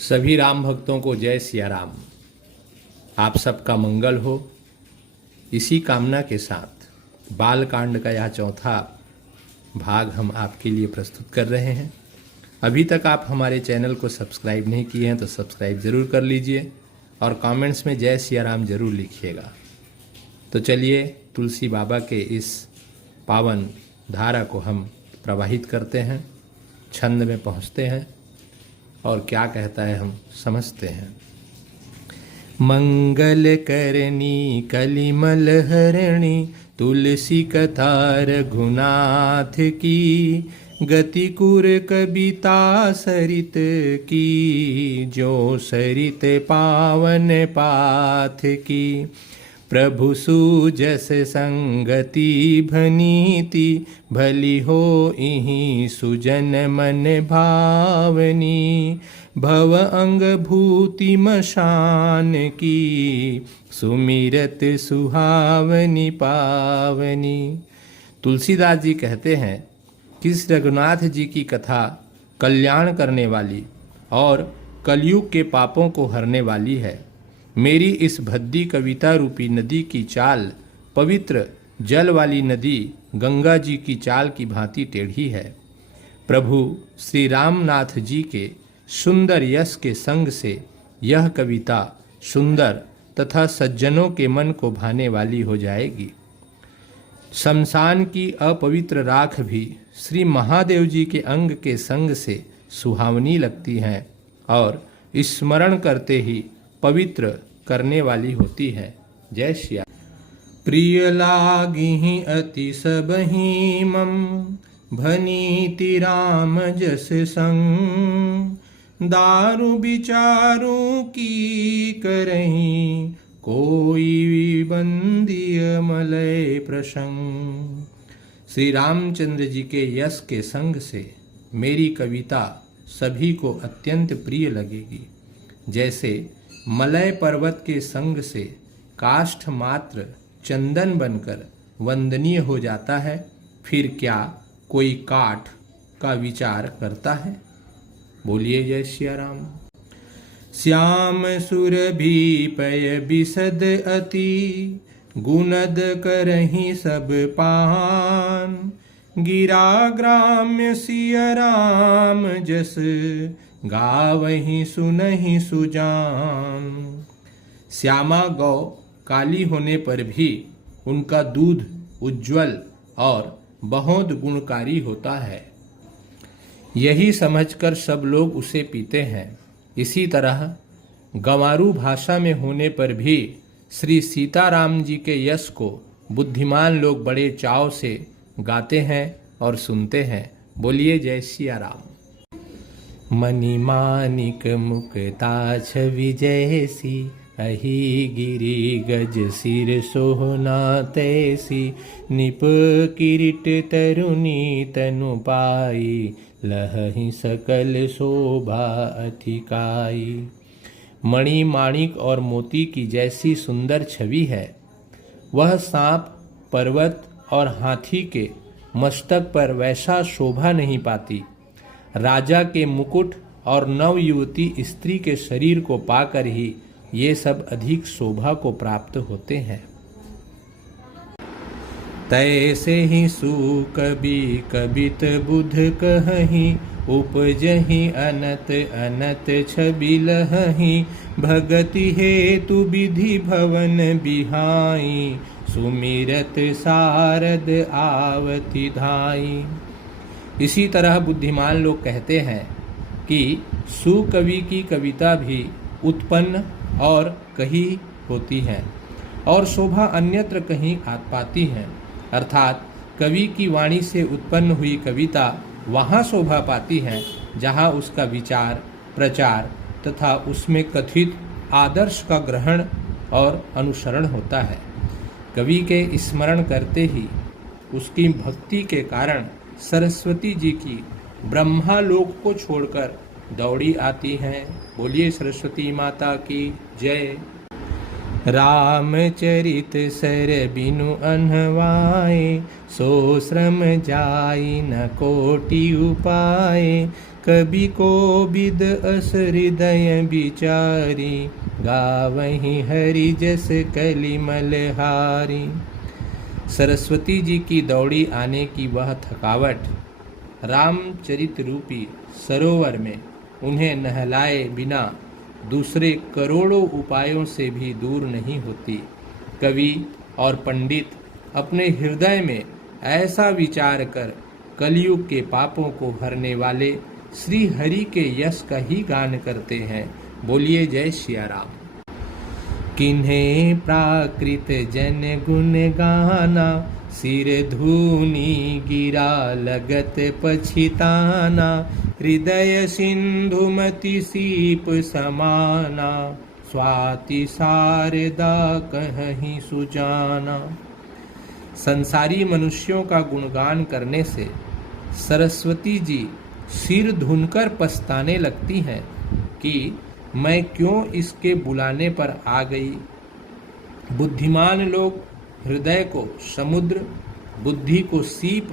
सभी राम भक्तों को जय सिया राम। आप सबका मंगल हो, इसी कामना के साथ बालकांड का यह चौथा भाग हम आपके लिए प्रस्तुत कर रहे हैं। अभी तक आप हमारे चैनल को सब्सक्राइब नहीं किए हैं तो सब्सक्राइब ज़रूर कर लीजिए और कमेंट्स में जय सिया राम ज़रूर लिखिएगा। तो चलिए तुलसी बाबा के इस पावन धारा को हम प्रवाहित करते हैं, छंद में पहुँचते हैं और क्या कहता है हम समझते हैं। मंगल करनी कलिमल हरणी तुलसी कथा रघुनाथ की, गति कुर कविता सरित की, जो सरित पावन पाथ की। प्रभु सुजस संगति भनीति, भली हो इहि सुजन मन भावनी। भव अंग भूति मशान की, सुमिरत सुहावनी पावनी। तुलसीदास जी कहते हैं कि इस रघुनाथ जी की कथा कल्याण करने वाली और कलयुग के पापों को हरने वाली है। मेरी इस भद्दी कविता रूपी नदी की चाल पवित्र जल वाली नदी गंगा जी की चाल की भांति टेढ़ी है। प्रभु श्री रामनाथ जी के सुंदर यश के संग से यह कविता सुंदर तथा सज्जनों के मन को भाने वाली हो जाएगी। शमशान की अपवित्र राख भी श्री महादेव जी के अंग के संग से सुहावनी लगती हैं और स्मरण करते ही पवित्र करने वाली होती है। जय श्री प्रिय लागिहि अति सबहि मम, भनीति राम जस संग। दारु विचारू की करहीं, कोई बंदिय मलय प्रसंग। श्री रामचंद्र जी के यश के संग से मेरी कविता सभी को अत्यंत प्रिय लगेगी। जैसे मलय पर्वत के संग से काष्ठ मात्र चंदन बनकर वंदनीय हो जाता है, फिर क्या कोई काठ का विचार करता है। बोलिए जय सिया राम। श्याम सुरभि पय बिसद अति, गुणद करहि सब पान। गिरा ग्राम्य सिया राम जस, गावहि सुनहि सुजान। श्यामा गौ काली होने पर भी उनका दूध उज्ज्वल और बहुत गुणकारी होता है, यही समझकर सब लोग उसे पीते हैं। इसी तरह गंवारू भाषा में होने पर भी श्री सीताराम जी के यश को बुद्धिमान लोग बड़े चाव से गाते हैं और सुनते हैं। बोलिए जय सिया राम। मणिमानिक मुक्ता छवि जैसी, अहि गिरि गज सिर सोहना तैसी। निप किरीट तरुणी तनु पाई, लहहि सकल शोभा अधिकाई। मणि माणिक और मोती की जैसी सुंदर छवि है। वह सांप, पर्वत और हाथी के मस्तक पर वैसा शोभा नहीं पाती। राजा के मुकुट और नव युवती स्त्री के शरीर को पाकर ही ये सब अधिक शोभा को प्राप्त होते हैं। तैसे ही सुकवि कवित बुध कहहि, उपजहि अनत अनत छवि लहहि। भगति हेतु विधि भवन बिहाई, सुमिरत सारद आवति धाई। इसी तरह बुद्धिमान लोग कहते हैं कि सुकवि की कविता भी उत्पन्न और कही होती है और शोभा अन्यत्र कहीं पाती है। अर्थात कवि की वाणी से उत्पन्न हुई कविता वहाँ शोभा पाती है जहाँ उसका विचार, प्रचार तथा उसमें कथित आदर्श का ग्रहण और अनुसरण होता है। कवि के स्मरण करते ही उसकी भक्ति के कारण सरस्वती जी की ब्रह्मालोक को छोड़कर दौड़ी आती हैं। बोलिए सरस्वती माता की जय। रामचरित सर बिनु अनवाए, सो श्रम जाई न कोटि उपाय। कभी को बिद अस हृदय बिचारी, गावहीं हरि जस कलिमल हारी। सरस्वती जी की दौड़ी आने की वह थकावट रामचरित रूपी सरोवर में उन्हें नहलाए बिना दूसरे करोड़ों उपायों से भी दूर नहीं होती। कवि और पंडित अपने हृदय में ऐसा विचार कर कलयुग के पापों को हरने वाले श्री हरि के यश का ही गान करते हैं। बोलिए जय सिया राम। किन्हें प्राकृत जन गुण गाना, सिर धूनी गिरा लगत पछिताना, हृदय सिंधुमति सीप समाना, स्वाति शारदा कहीं सुजाना। संसारी मनुष्यों का गुणगान करने से सरस्वती जी सिर धुनकर पछताने लगती हैं कि मैं क्यों इसके बुलाने पर आ गई। बुद्धिमान लोग हृदय को समुद्र, बुद्धि को सीप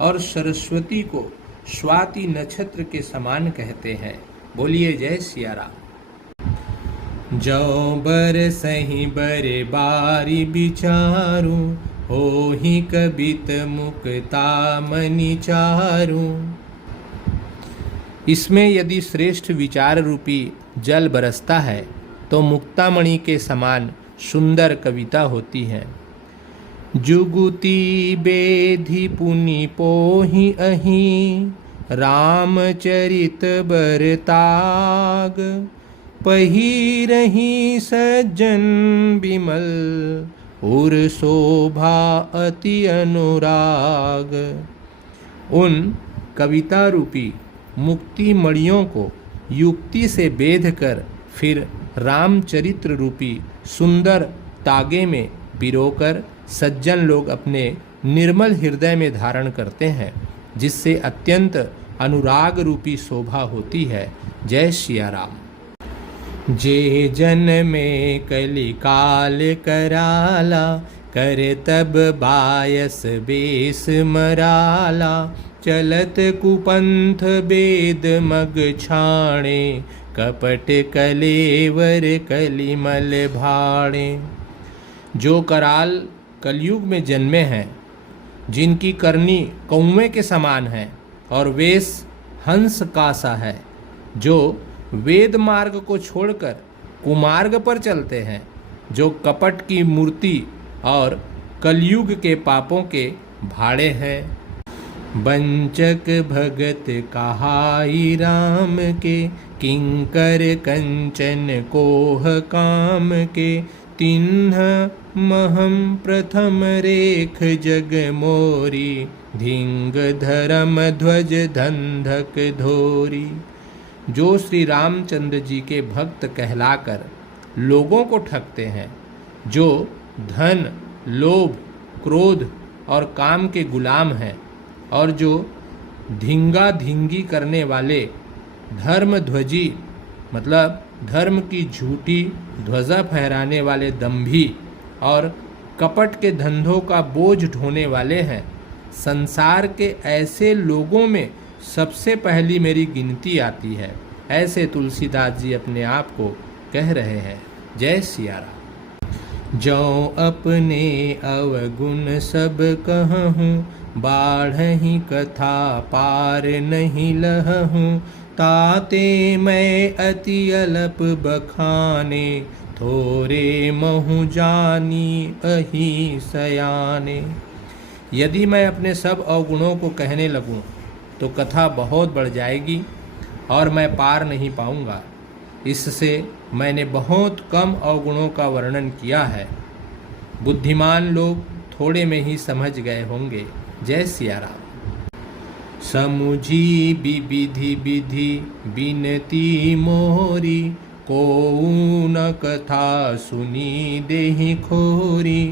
और सरस्वती को स्वाति नक्षत्र के समान कहते हैं। बोलिए जय सिया राम। जो बर सही बरे बारी बिचारू, हो ही कबित मुक्ता मनि चारू। इसमें यदि श्रेष्ठ विचार रूपी जल बरसता है तो मुक्तामणि के समान सुंदर कविता होती है। जुगुती बेधि पुनि पोहि अहि, रामचरित बरताग, पहिरहि सज्जन बिमल, उर शोभा अति अनुराग। उन कविता रूपी मुक्ति मणियों को युक्ति से बेध कर फिर रामचरित्र रूपी सुंदर तागे में पिरोकर सज्जन लोग अपने निर्मल हृदय में धारण करते हैं, जिससे अत्यंत अनुराग रूपी शोभा होती है। जय सिया राम। जे जन में कलि काल कराला, करे तब बायस बेस मराला, चलत कुपंथ बेद मग छाणे, कपट कलेवर कलिमल भाणे। जो कराल कलयुग में जन्मे हैं, जिनकी करनी कौवे के समान है और वेश हंस का सा है, जो वेद मार्ग को छोड़कर कुमार्ग पर चलते हैं, जो कपट की मूर्ति और कलयुग के पापों के भाड़े हैं। बंचक भगत कहाई राम के, किंकर कंचन कोह काम के, तिन्ह महम प्रथम रेख जग मोरी, धिंग धर्म ध्वज धंधक धोरी। जो श्री रामचंद्र जी के भक्त कहलाकर लोगों को ठगते हैं, जो धन, लोभ, क्रोध और काम के गुलाम हैं, और जो धिंगा धिंगी करने वाले धर्म ध्वजी मतलब धर्म की झूठी ध्वजा फहराने वाले दंभी और कपट के धंधों का बोझ ढोने वाले हैं, संसार के ऐसे लोगों में सबसे पहली मेरी गिनती आती है। ऐसे तुलसीदास जी अपने आप को कह रहे हैं। जय सिया राम। जो अपने अवगुण सब कहूँ, बाढ़ही कथा पार नहीं लहूँ, ताते मैं अति अल्प बखाने, थोरे महु जानी अहि सयाने। यदि मैं अपने सब अवगुणों को कहने लगूं तो कथा बहुत बढ़ जाएगी और मैं पार नहीं पाऊंगा। इससे मैंने बहुत कम अवगुणों का वर्णन किया है। बुद्धिमान लोग थोड़े में ही समझ गए होंगे। जय सिया राम। समुझी विधि विधि बिनती मोरी, को न कथा सुनी देहि खोरी,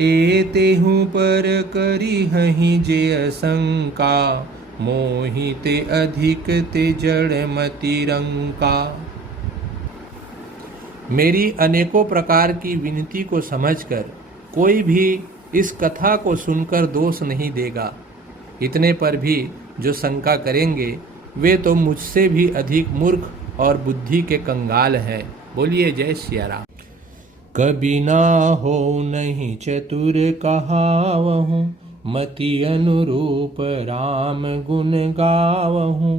एतेहु पर करी हहीं जे असंका, मोहिते अधिक ते जड़मति रंका। मेरी अनेकों प्रकार की विनती को समझकर कोई भी इस कथा को सुनकर दोष नहीं देगा। इतने पर भी जो शंका करेंगे वे तो मुझसे भी अधिक मूर्ख और बुद्धि के कंगाल हैं। बोलिए जय सिया राम। कभी ना हो नहीं चतुर कहावहूँ, मति अनुरूप राम गुण गावहूँ।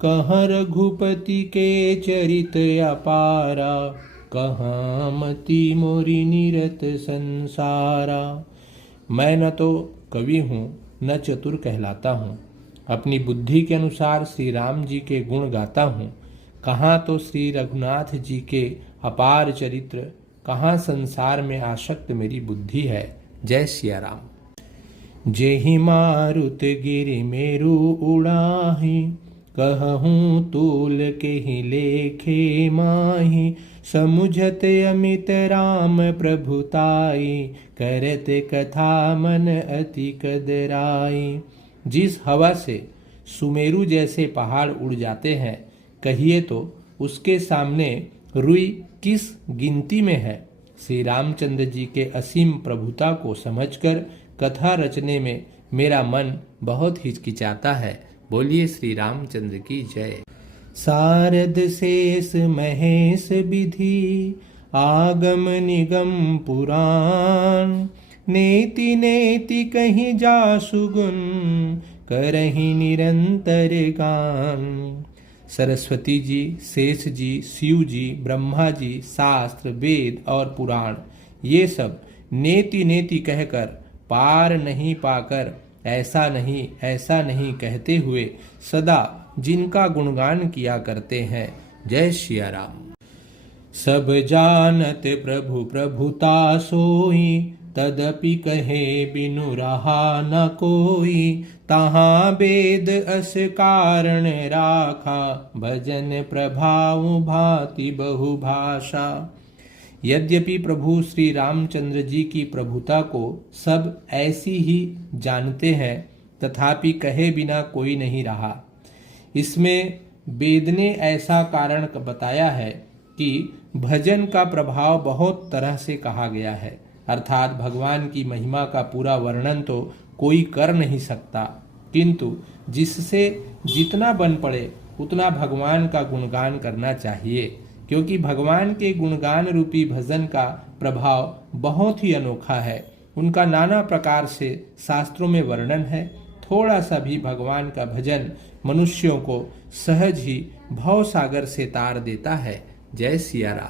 कहाँ रघुपति के चरित अपारा, कहाँ मति मोरी निरत संसारा। मैं न तो कवि हूँ न चतुर कहलाता हूँ, अपनी बुद्धि के अनुसार श्री राम जी के गुण गाता हूँ। कहाँ तो श्री रघुनाथ जी के अपार चरित्र, कहाँ संसार में आसक्त मेरी बुद्धि है। जय सिया राम। जेहि मारुत गिरि मेरु उड़ाही, कहूँ तूल के ही लेखे माही। समुझत अमित राम प्रभुताई, करत कथा मन अति कदराई। जिस हवा से सुमेरु जैसे पहाड़ उड़ जाते हैं, कहिए तो उसके सामने रुई किस गिनती में है। श्री रामचंद्र जी के असीम प्रभुता को समझकर कथा रचने में मेरा मन बहुत हिचकिचाता है। बोलिए श्री रामचंद्र की जय। सारद शेष महेश विधि, आगम निगम पुराण। नेति नेति कहीं जासु गुण, करहीं निरंतर गान। सरस्वती जी, शेष जी, शिव जी, ब्रह्मा जी, शास्त्र, वेद और पुराण, ये सब नेति नेति कहकर पार नहीं पाकर ऐसा नहीं कहते हुए सदा जिनका गुणगान किया करते हैं। जय सिया राम। सब जानत प्रभु प्रभुता सोई, तदपि कहे बिनु रहा न कोई। तहाँ वेद अस कारण राखा, भजन प्रभाव भांति बहुभाषा। यद्यपि प्रभु श्री रामचंद्र जी की प्रभुता को सब ऐसी ही जानते हैं, तथापि कहे बिना कोई नहीं रहा। इसमें वेद ने ऐसा कारण बताया है कि भजन का प्रभाव बहुत तरह से कहा गया है, अर्थात भगवान की महिमा का पूरा वर्णन तो कोई कर नहीं सकता, किंतु जिससे जितना बन पड़े उतना भगवान का गुणगान करना चाहिए, क्योंकि भगवान के गुणगान रूपी भजन का प्रभाव बहुत ही अनोखा है। उनका नाना प्रकार से शास्त्रों में वर्णन है। थोड़ा सा भी भगवान का भजन मनुष्यों को सहज ही भव सागर से तार देता है। जय सिया राम।